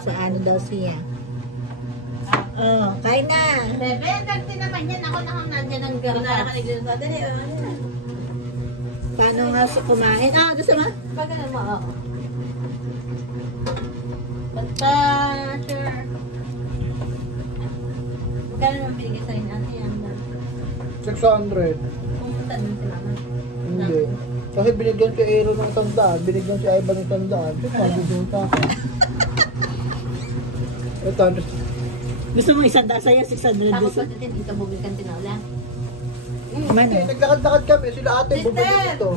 sa ano daw siya. Oh, kain na. Bebe, dagdi naman yan. Ako na nandiyan ang garapan. Paano nga kumain? Ah, gusto mo? Pag ganun mo, oo. Basta, sure. Magkano naman binigay sa'yo na yan? 600. Pumunta din si mama. Hindi. Kasi binigyan si Aero ng tandaan, binigyan si Ivan ng tandaan. Ito, magdudunta ako. Ito, Gusto mo isang sa'yo, 600 Tapos gusto. pati dito bumili kang tinola. hindi, naglakad-lakad kami. Sila ate, bumili dito.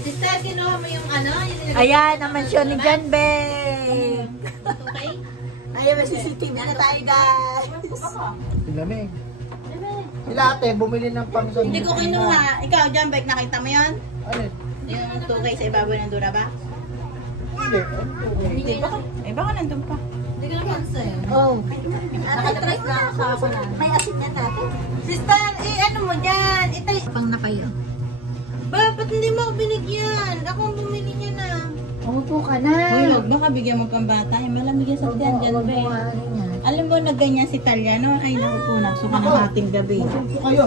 Sister, kinuha mo yung ano? Yung Ayan, ang mansyon ni John Beng. Okay? Ayan, may CCTV na tayo, guys. Sila may. Sila ate, bumili ng pang Hindi ko kinuha. Ikaw, John Beck, nakita mo yun? Ano? Yung 2K sa ibabaw ng dura ba? Hindi. Hindi ba? Eh, baka nandun pa. Hindi ko naman sa'yo. Oh. Nakatry na sa ako na. May asin yan natin. Sister, ano mo dyan? Ito. Pang na kayo. Ba, ba't hindi mo ako binigyan? Ako ang bumili niya na. Umupo ka na. Uy, wag baka bigyan mo pang bata. Yung malamig yan sa tiyan dyan, ba? Alam mo na ganyan si Talia, no? Ay, naku po, nagsuka ng ating gabi. Ito kayo.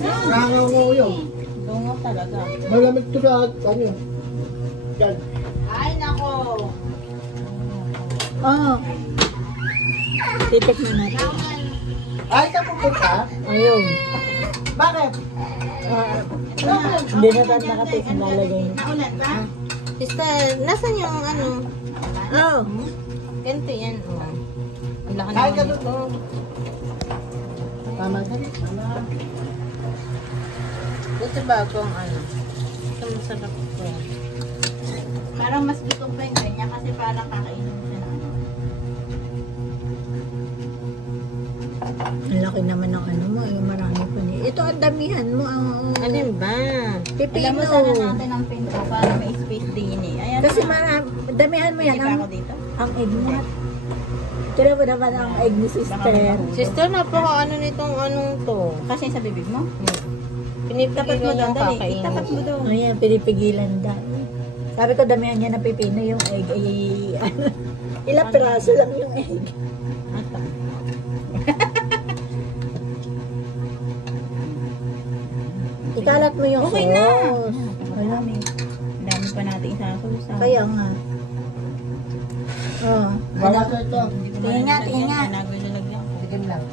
Nangangaw ko yun. Tungo talaga. Malamig to sa ano. Yan. Ay, nako. Oh. Titik na natin. Ay, ka pupunta? Ayun. Bakit? Hindi na tayo nakatik ang lalagay. Naulan ba? Sister, nasan yung ano? Oh. Ganito yan, oh. Ang laki Ay, ka naman doon. ito. Tama ka rin. Buti bago ang ano. Ito masarap ito. Parang mas gusto ko yung ganyan kasi parang kakainin siya na ano. Ang laki naman ng ano mo. Yung marami pa niya. Ito ang damihan mo. Alin ba? Pipino. Alam mo sana natin ang pinto para may space din eh. Ayan Kasi na. marami. Damihan mo yan. Hindi ba ako dito? Ang egg mo. Tira mo naman ang egg ni sister. Sister, napaka ano nitong anong to? Kasi sa bibig mo? Tapat mo doon, dali. Tapat mo doon. Ayan, pinipigilan dahil. Sabi ko damihan niya na pipino yung egg. Ay, ilang piraso lang yung egg. Ata. Ikalat mo yung Okay na. sauce. Wala, may dami pa natin isasaw. Kaya nga. Oh. Bawat ito. Tingin nga, tingin nga. Nagululagyan ko. Sige lang.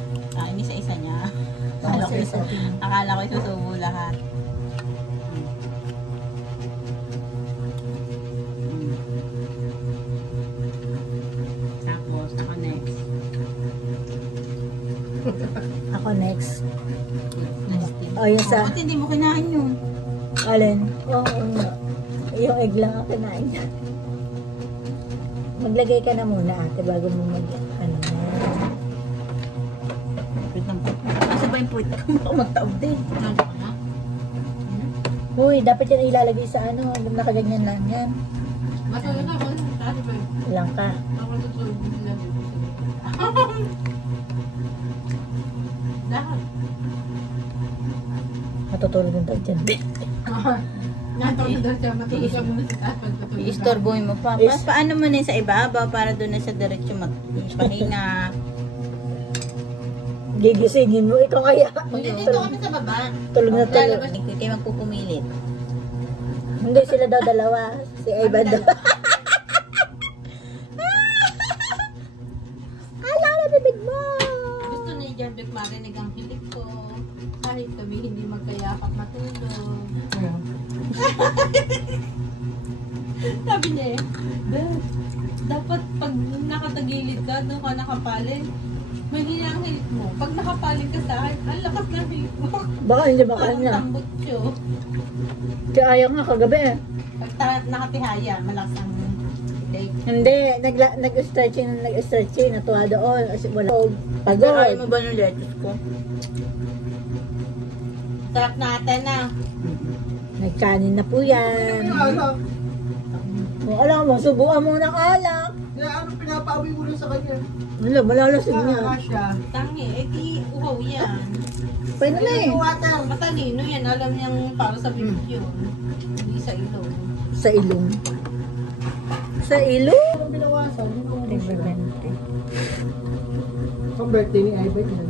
Ini sa isa niya. Tapos isa din. Akala ko isusubo lahat. Tapos, ako next. Ako next. Oh, yung sa... Ba't hindi mo kinain yun? Alin? Oo nga. Yung egg lang ang kinain niya. Maglagay ka na muna ate bago mo mag... Ano na. Wait lang po. Kasi ba yung puwit ko? Baka magtaob din. Uy, dapat yan ilalagay sa ano. Nakaganyan lang yan. Matuloy na ako. Kasi ba yun? Ilang ka. Ako natutulog nila. Lahat. Matutulog yung daw dyan. Natulog daw siya. Matulog siya muna sa tapat. I-istorbohin mo pa. Paano mo na sa ibabaw para doon na sa diretso magpahinga? Gigisingin mo. Ikaw kaya. Hindi, dito kami sa baba. Tulog na tulog. Lalabas kayo magpupumilit. Hindi sila daw dalawa. Si Ivan daw. Ala na bibig mo. Gusto ni Jambek marinig ang hilig ko. Kahit kami hindi magkayakap matulog. Sabi niya eh, "Beth, dapat pag nakatagilid ka, doon ka nakapalin. Mahina ang hilig mo. Pag nakapalin ka sa akin, ang lakas ng hilig mo. Baka hindi makanya. Parang tambutso. Kaya ayaw nga kagabi eh. Pag nakatihaya, malakas ang hilig. Hindi, nag-stretching, natuwa doon. Kasi wala. Pagod. Ayaw mo ba ng lettuce ko? Sarap natin ah. Nagkanin na po yan. Alak. Kung alam mo, subukan mo ng alak. Ano pinapawi mo rin sa kanya? Wala, malalasig niya. siya. Tangi, eh di uhaw yan. Pwede na eh. Matalino yan, alam niyang para sa bibig yun. Hindi sa ilong. Sa ilong. Sa ilo? Ang binawasan, yun ang 320. Ang birthday ni Ivan yun.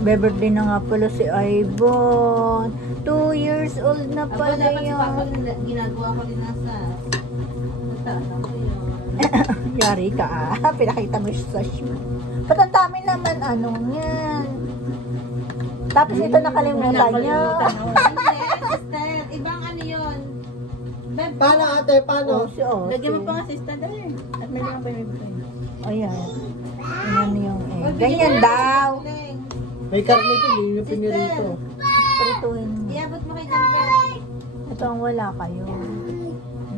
Birthday na nga pala si Ivan. 2 years old na Aba, pala dapat si Papa yun. ginagawa ko rin nasa taas ako yun. Yari ka ah. Pinakita mo siya sa shoe. Ba't ang dami naman yan? Tapos ito nakalimutan niya. Hindi, sister. Ibang ano yun. Beb, Paano ate, paano? Oh, si Ate. lagyan mo pa nga sister dali. At may lang pa yung Ayan. Ayan yung ganyan daw. May karne ito, hindi nyo pinirito. Prituin mo. Iabot mo kay Janbel. Ito ang wala kayo.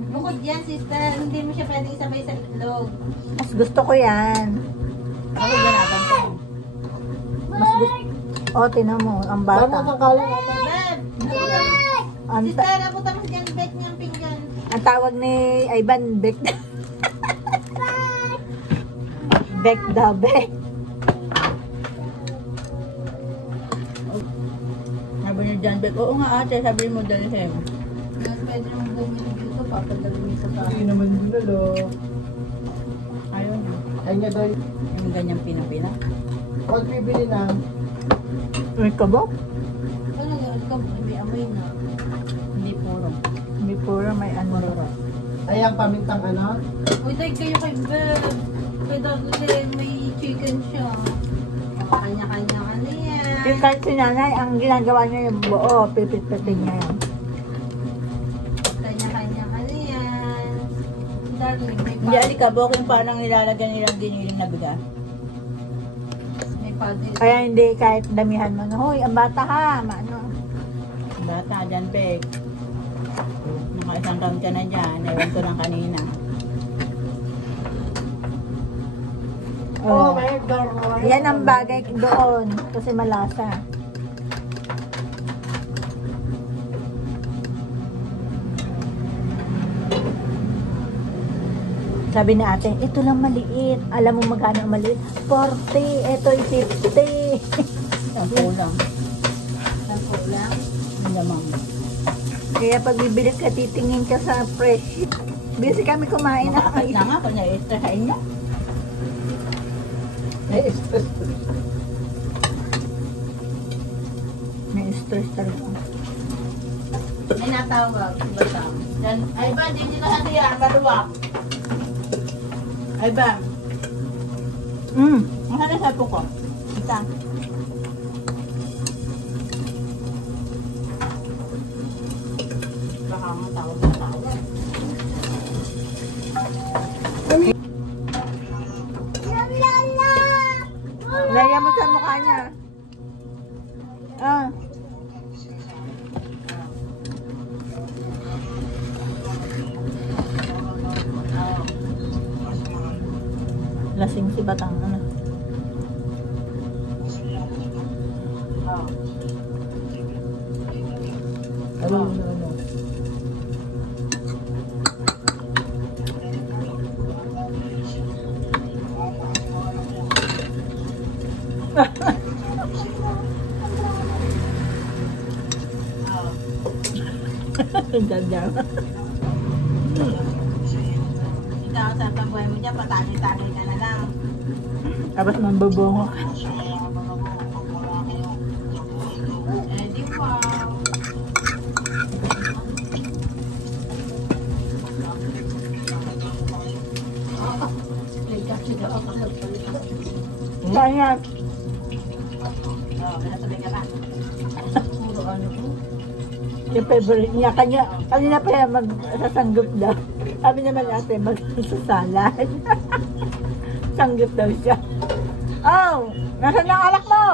Bukod yan, sister. Hindi mo siya pwedeng isabay sa itlog. Mas gusto ko yan. Ako ganapan ko. Mas gusto. Oh, tinan mo. Ang Paano bata. ang kalan ate? Beb! Ang, Sister, abutan mo si Janbel niyang pinggan. ang tawag ni Ivan, Bek. Bek da Bek. Sabi niya Janbel, oo nga ate, sabi mo dalhin. Pwede mo gawin dito, papadalhin mo sa Hindi naman ginalo. Ayaw niya. Ay nga daw, Yung ganyang pinapina. huwag bibili na. May kabok? Ano nga, ikaw, may amoy na. Hindi puro. Hindi puro may ano. Ay ang pamintang ano? Uy, dahil kayo kay Beb. Kay Dudley, may chicken siya. Kanya-kanya ka na yan. Yung kahit si nanay, ang ginagawa niya yung buo, pipit-pitin niya yan. Kanya-kanya ka na yan. Darling, may Hindi alikabok yung parang nilalagyan nilang diniling na bigas. May paddle. Kaya hindi kahit damihan mo na, hoy, ang bata ha, ano. Bata dyan, Peg. Naka 1 taon ka na dyan. Ewan ko lang kanina. Oh, Oh. my God. Yan ang bagay doon, kasi malasa. Sabi ni ate, ito lang maliit. Alam mo magkano ang maliit? 40. Ito ay 50. Ang kulang. Sampo lang. Ang lamang. Kaya pag bibili ka, titingin ka sa fresh. Busy kami kumain na. Makapit na nga kung na-extrahain niya. May stress. May stress talaga. May natawag. Basta. Then, ay ba, di nila hati yan. Maluwak. Ay ba, ang hali sa po ko. Isa. Baka nga tawag na tawag. Laya mo sa mukha niya. Ah. Lasing si Batang ano. Ano na ano? Ganda. Ikaw, sa pagbuhay mo dyan, patagay-tagay ka na lang. Tapos mambubungo. Eh, di wow. Saan yan? Oh, nasabi ka na. Puro ano ko. Yung favorite niya. Kanina pa yan magsasanggop daw. Sabi naman ate, magsasalad. Sanggop daw siya. Oh! Nasaan ang alak mo?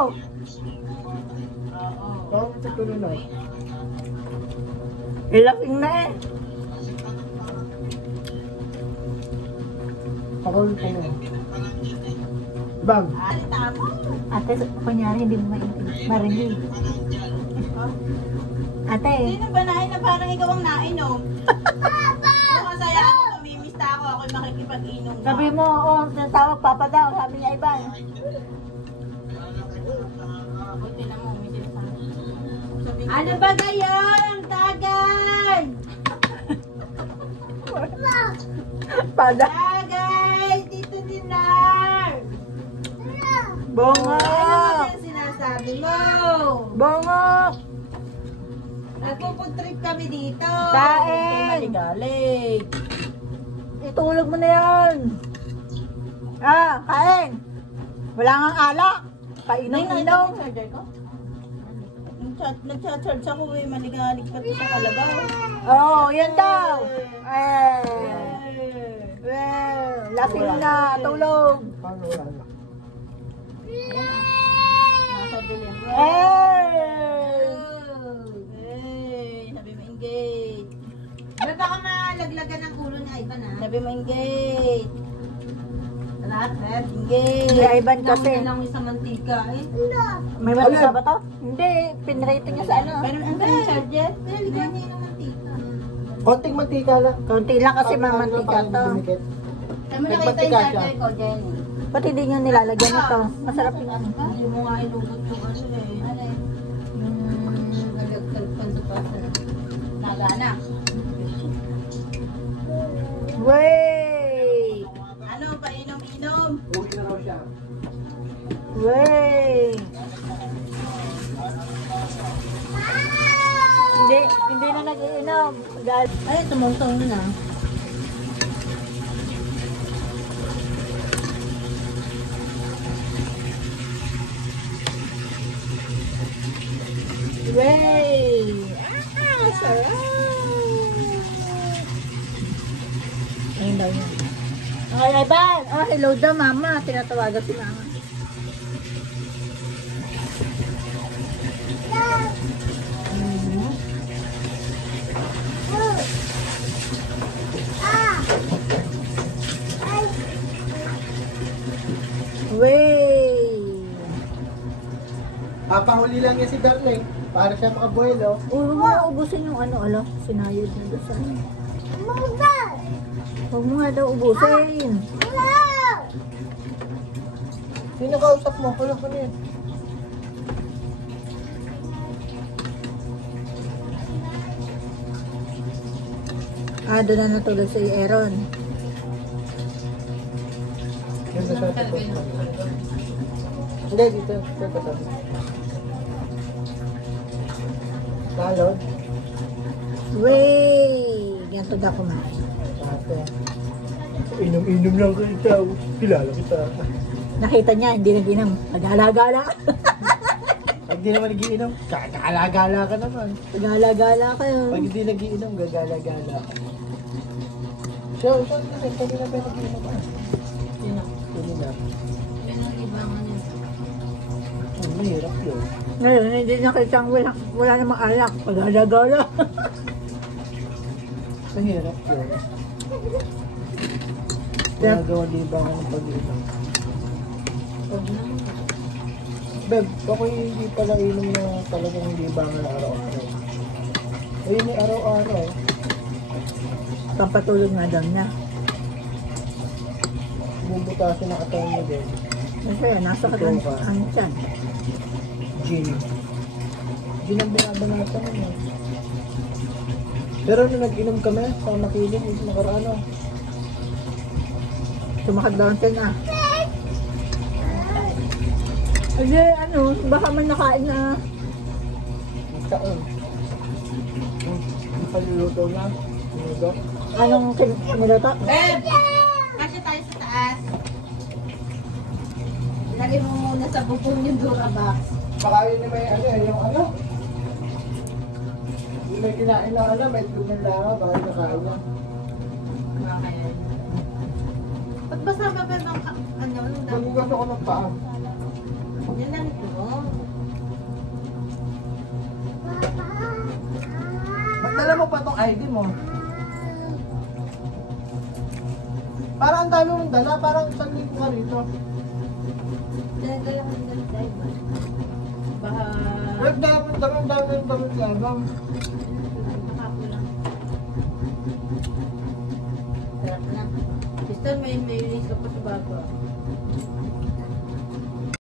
Parang tutuloy na. Ilasing na eh. Ako ko na. Bang! Ate, kunyari hindi mo marinig. Ate, Sino ba nain na parang ikaw ang nainom? Kung masaya ako, mamimista ako, ako'y makikipag-inom. sabi mo, oh, tinatawag papa daw. Sabi niya Ivan. Buti na mo, may sinasabi. Ano ba gayon? Ang tagal! espada. Ah, guys! Dito ni Nar! Bongo! Ano yung sinasabi mo? Bongo! Nagpo-food kami dito. Kain! Maligalig. Itulog mo na yan. Ah, kain. Wala nga alak. Kainom-inom. Charger ko? Nag-charge ako eh. Maligalig ka sa kalabaw. Oh, yan daw. Well, lasing na. Tulog. Paano wala na? Nasa dilim. Sabi mo engage. Ba't baka malaglagan ng ulo ni Ivan, ha? Sabi mo engage. Lahat, engage. Hindi, Ivan kasi. Namin lang isang mantika, eh. May mantika ba to? Hindi, pinrating niya sa ano. Pero ang ganang charger? Pinaligan niya ng mantika. Konting mantika lang. Konti lang kasi mamantika to. Dumikit. Saan mo nakita yung Nagmantika siya. charger ko, Jenny? Ba't hindi nyo nilalagyan ito? Masarap yung ano. Hindi mo nga inugot yung ano, eh. Ano eh? Yung nagagkalpan sa pasa. Nagana. Wey! Ano, painom-inom? Uwi na raw siya. Wey! Hindi na nag-iinom. Dahil Ay, tumungtong na. wey! Ah, sarap! Ayun daw yun. Ay, Ivan! Oh, hello daw, mama. Tinatawagan si mama. Wey! Papahuli lang niya si Darling. Para siya makabuelo. Huwag mo na ubusin yung ano, ala, sinayad na doon sa ano. Huwag mo nga daw ubusin. Sino kausap mo? Wala ka na yan. Ah, doon na natulog si Aaron. Yan na siya. Hindi, dito. Dito katabi. Lalod. Wey! Ganito daw kumain. Ate. Inom-inom lang kita. Kilala kita. Nakita niya, hindi nag-inom. Nag-alagala. Pag di naman nagiinom, kakaalagala ka naman. Nag-alagala kayo. Pag hindi nagiinom, gagala-gala ka. So, kasi kanina pa nagiinom ka. Sino? Kanina. Pinalibangan niya. Ang mahirap yun. Ngayon, hindi nakita wala namang alak. Pag-alagala. Mahirap yun. Ginagawa di ba ng pag-inom? Huwag na. Beb, ako hindi pala inom na talagang hindi ba ng araw-araw. Ayun yung araw-araw. Pampatulog nga daw niya. Bubutasin ang katawan niya din. Kasi nasa katawan ang tiyan. Gin. Gin ang binabanatan mo. Pero nung nag-inom kami, sa makilig, yung nakaraan oh. Sumakad daw ang tiyan ah. Hindi, ano, baka man nakain na. Nagkaon. Nakaluluto na. Sinudo. Anong niluto? Beb! Kasi tayo sa taas. Lagay mo muna sa bubong yung Durabox. Baka yun na may ano, yung ano. Yung may kinain na ano, may itlog ng langaw, baka yung nakain na. Bakit? Ba't basta ba Beb ang ano? Magugas ako ng paa. Yan lang ito. Ba't dala mo pa tong ID mo? Parang ang dami mong dala, parang isang linggo ka rito. Dala ko ng dive ba? Baka... Wag dami labang. Baka kulang. Sarap na. Gusto may release ka pa sa bago.